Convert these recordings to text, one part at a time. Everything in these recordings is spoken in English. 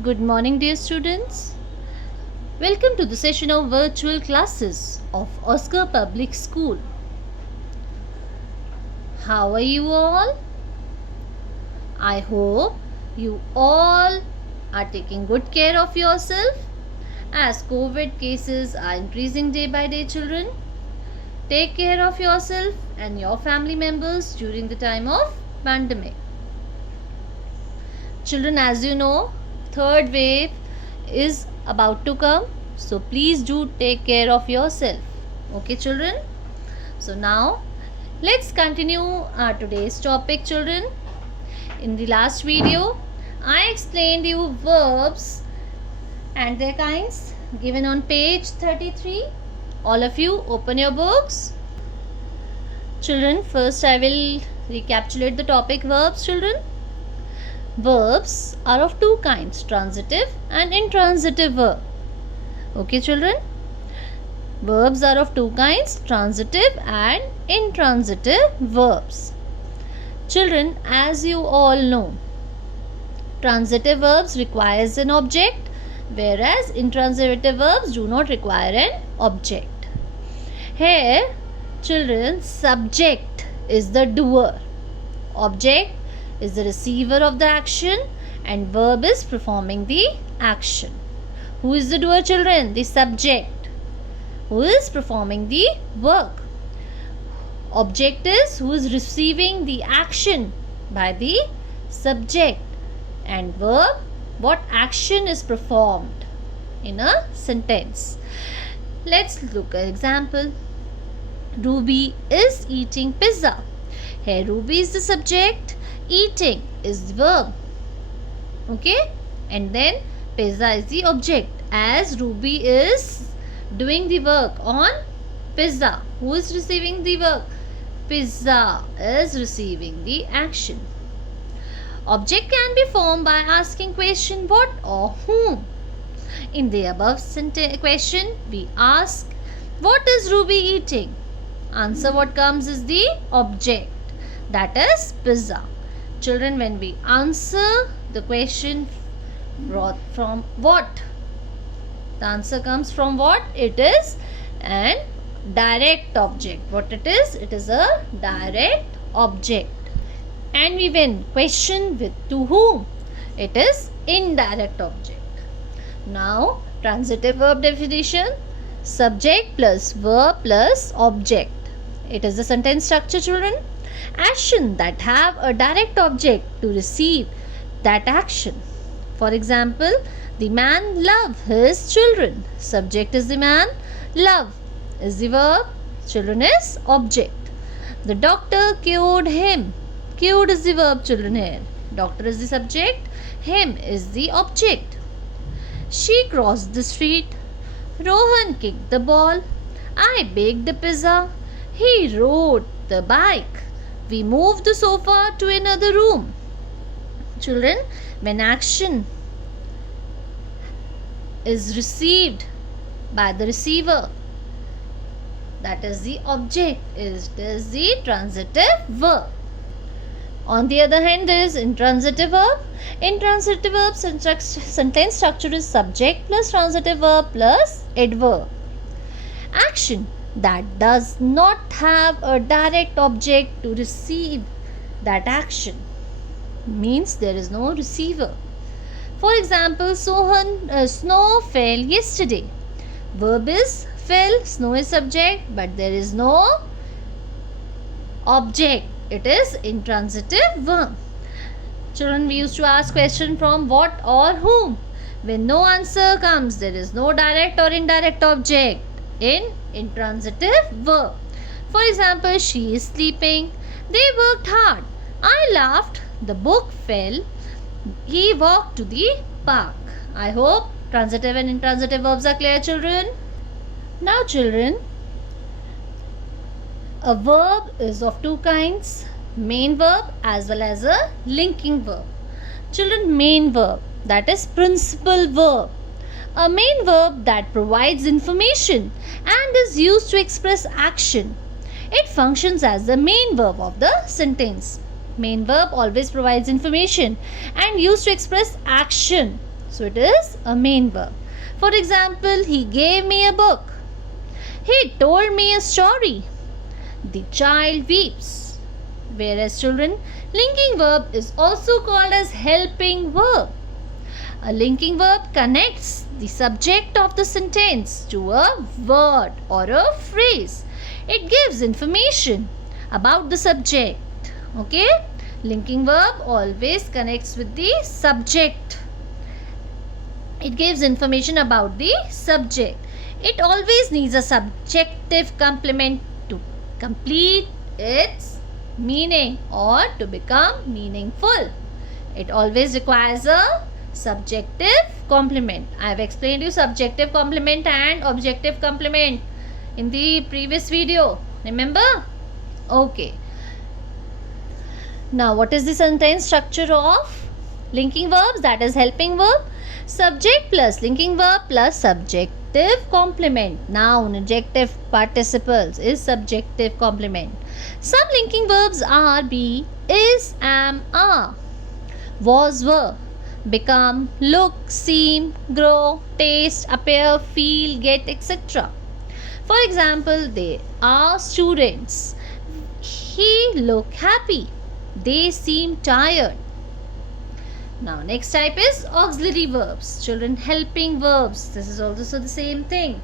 Good morning, dear students. Welcome to the session of virtual classes of Oscar Public School. How are you all? I hope you all are taking good care of yourself as COVID cases are increasing day by day, children. Take care of yourself and your family members during the time of pandemic. Children, as you know, third wave is about to come, so please do take care of yourself. Okay, children? So now let's continue our today's topic, children. In the last video I explained you verbs and their kinds given on page 33. All of you open your books. Children, first I will recapitulate the topic verbs, children. Verbs are of two kinds, transitive and intransitive verb. Okay, children? Verbs are of two kinds, transitive and intransitive verbs. Children, as you all know, transitive verbs requires an object, whereas intransitive verbs do not require an object. Here, children, subject is the doer, object is the receiver of the action, and verb is performing the action. Who is the doer, children? The subject, who is performing the work. Object is who is receiving the action by the subject, and verb, what action is performed in a sentence. Let's look at example. Ruby is eating pizza. Here Ruby is the subject, eating is the verb. Okay, and then pizza is the object, as Ruby is doing the work on pizza. Who is receiving the work? Pizza is receiving the action. Object can be formed by asking question what or whom. In the above question we ask what is Ruby eating? Answer what comes is the object, that is pizza. Children, when we answer the question from what, the answer comes from what? It is an direct object. What it is? It is a direct object. And we when question with to whom, it is indirect object. Now transitive verb definition: subject plus verb plus object. It is the sentence structure, children. Action that have a direct object to receive that action. For example, the man loves his children. Subject is the man, love is the verb, children is object. The doctor cured him. Cured is the verb, children here. Doctor is the subject, him is the object. She crossed the street. Rohan kicked the ball. I baked the pizza. He rode the bike. We moved the sofa to another room. Children, when action is received by the receiver, that is the object, is the transitive verb. On the other hand, there is intransitive verb. Intransitive verb sentence structure is subject plus transitive verb plus adverb. Action that does not have a direct object to receive that action means there is no receiver. For example, snow fell yesterday. Verb is fell, snow is subject, but there is no object. It is intransitive verb. Children, we used to ask question from what or whom. When no answer comes, there is no direct or indirect object in intransitive verb. For example, she is sleeping. They worked hard. I laughed. The book fell. He walked to the park. I hope transitive and intransitive verbs are clear, children. Now, children, a verb is of two kinds, main verb as well as a linking verb. Children, main verb, that is principal verb. A main verb that provides information and is used to express action. It functions as the main verb of the sentence. Main verb always provides information and used to express action. So it is a main verb. For example, he gave me a book. He told me a story. The child weeps. Whereas children, linking verb is also called as helping verb. A linking verb connects the subject of the sentence to a word or a phrase. It gives information about the subject. Okay? Linking verb always connects with the subject. It gives information about the subject. It always needs a subjective complement to complete its meaning or to become meaningful. It always requires a subjective complement. I have explained you subjective complement and objective complement in the previous video. Remember? Okay. Now, what is the sentence structure of linking verbs? That is helping verb. Subject plus linking verb plus subjective complement. Noun, adjective, participles is subjective complement. Some linking verbs are be, is, am, are, was, were, become, look, seem, grow, taste, appear, feel, get, etc. For example, they are students. He look happy. They seem tired. Now, next type is auxiliary verbs. Children, helping verbs. This is also the same thing.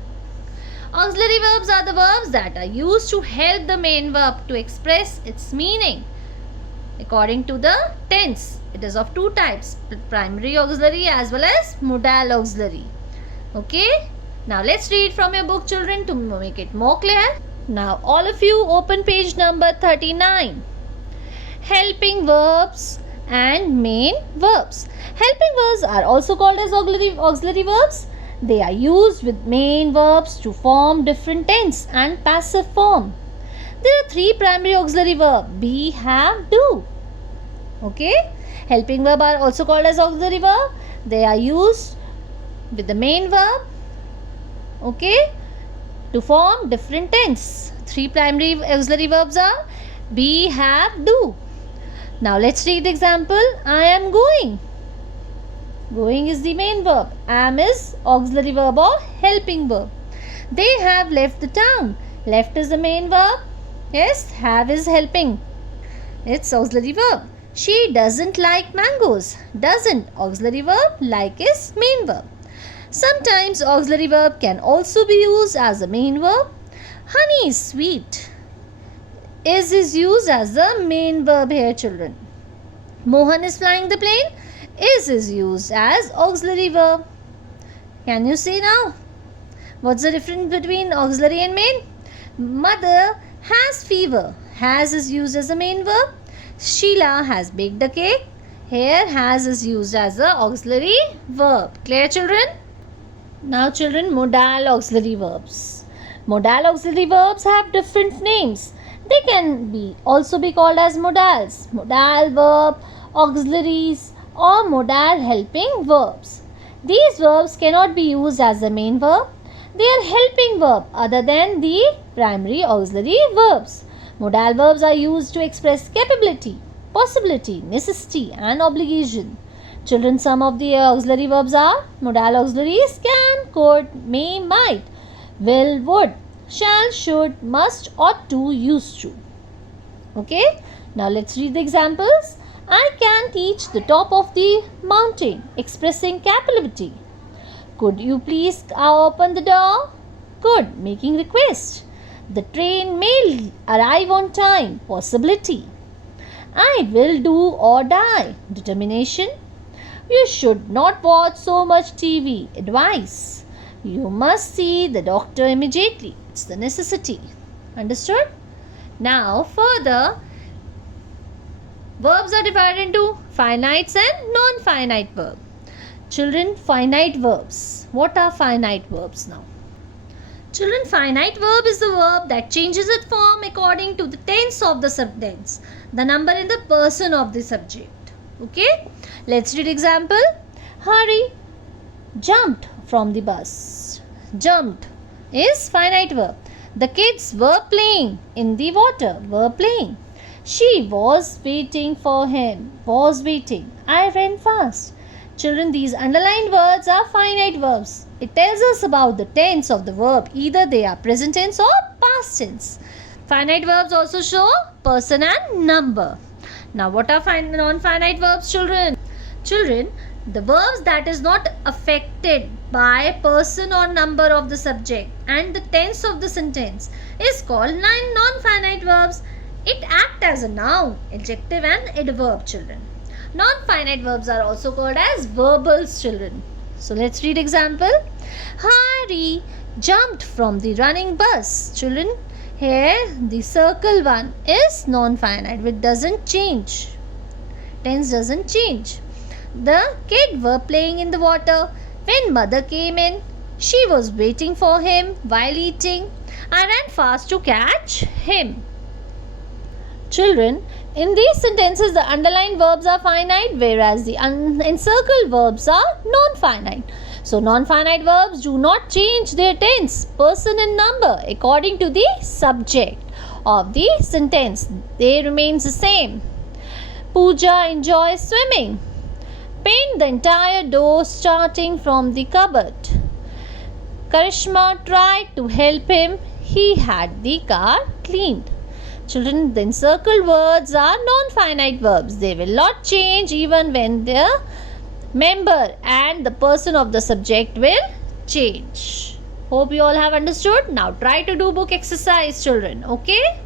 Auxiliary verbs are the verbs that are used to help the main verb to express its meaning according to the tense. It is of two types, primary auxiliary as well as modal auxiliary. Okay. Now, let's read from your book, children, to make it more clear. Now, all of you open page number 39. Helping verbs and main verbs. Helping verbs are also called as auxiliary verbs. They are used with main verbs to form different tense and passive form. There are three primary auxiliary verbs: be, have, do. Okay? Helping verb are also called as auxiliary verb. They are used with the main verb, okay, to form different tense. Three primary auxiliary verbs are be, have, do. Now let's read the example. I am going. Going is the main verb. Am is auxiliary verb or helping verb. They have left the town. Left is the main verb. Yes, have is helping. It's auxiliary verb. She doesn't like mangoes. Doesn't, auxiliary verb. Like is main verb. Sometimes auxiliary verb can also be used as a main verb. Honey is sweet. Is used as the main verb here, children. Mohan is flying the plane. Is used as auxiliary verb. Can you see now? What's the difference between auxiliary and main? Mother has fever. Has is used as a main verb. Sheila has baked a cake. Here has is used as a auxiliary verb. Clear, children? Now, children, modal auxiliary verbs. Modal auxiliary verbs have different names. They can also be called as modals, modal verb, auxiliaries, or modal helping verbs. These verbs cannot be used as the main verb. They are helping verb other than the primary auxiliary verbs. Modal verbs are used to express capability, possibility, necessity, and obligation. Children, some of the auxiliary verbs are modal auxiliaries: can, could, may, might, will, would, shall, should, must, ought to, used to. Okay. Now let's read the examples. I can teach the top of the mountain, expressing capability. Could you please open the door? Could, making request. The train may arrive on time, possibility. I will do or die, determination. You should not watch so much TV, advice. You must see the doctor immediately. It's the necessity. Understood? Now, further, verbs are divided into finites and non-finite verbs. Children, finite verbs. What are finite verbs now? Children, finite verb is the verb that changes its form according to the tense of the subtense, the number in the person of the subject. Okay? Let's read example. Hari jumped from the bus. Jumped is finite verb. The kids were playing in the water. Were playing. She was waiting for him. Was waiting. I ran fast. Children, these underlined words are finite verbs. It tells us about the tense of the verb. Either they are present tense or past tense. Finite verbs also show person and number. Now, what are non-finite verbs, children? Children, the verbs that is not affected by person or number of the subject and the tense of the sentence is called non-finite verbs. It act as a noun, adjective and adverb, children. Non-finite verbs are also called as verbals, children. So let's read example. Hari jumped from the running bus. Children, here the circle one is non-finite, which doesn't change. Tense doesn't change. The kids were playing in the water. When mother came in, she was waiting for him while eating. I ran fast to catch him. Children, in these sentences, the underlined verbs are finite, whereas the encircled verbs are non-finite. So, non-finite verbs do not change their tense, person and number according to the subject of the sentence. They remain the same. Pooja enjoys swimming. Paint the entire door starting from the cupboard. Karishma tried to help him. He had the car cleaned. Children, the encircled words are non-finite verbs. They will not change even when the member and the person of the subject will change. Hope you all have understood. Now try to do book exercise, children. Okay?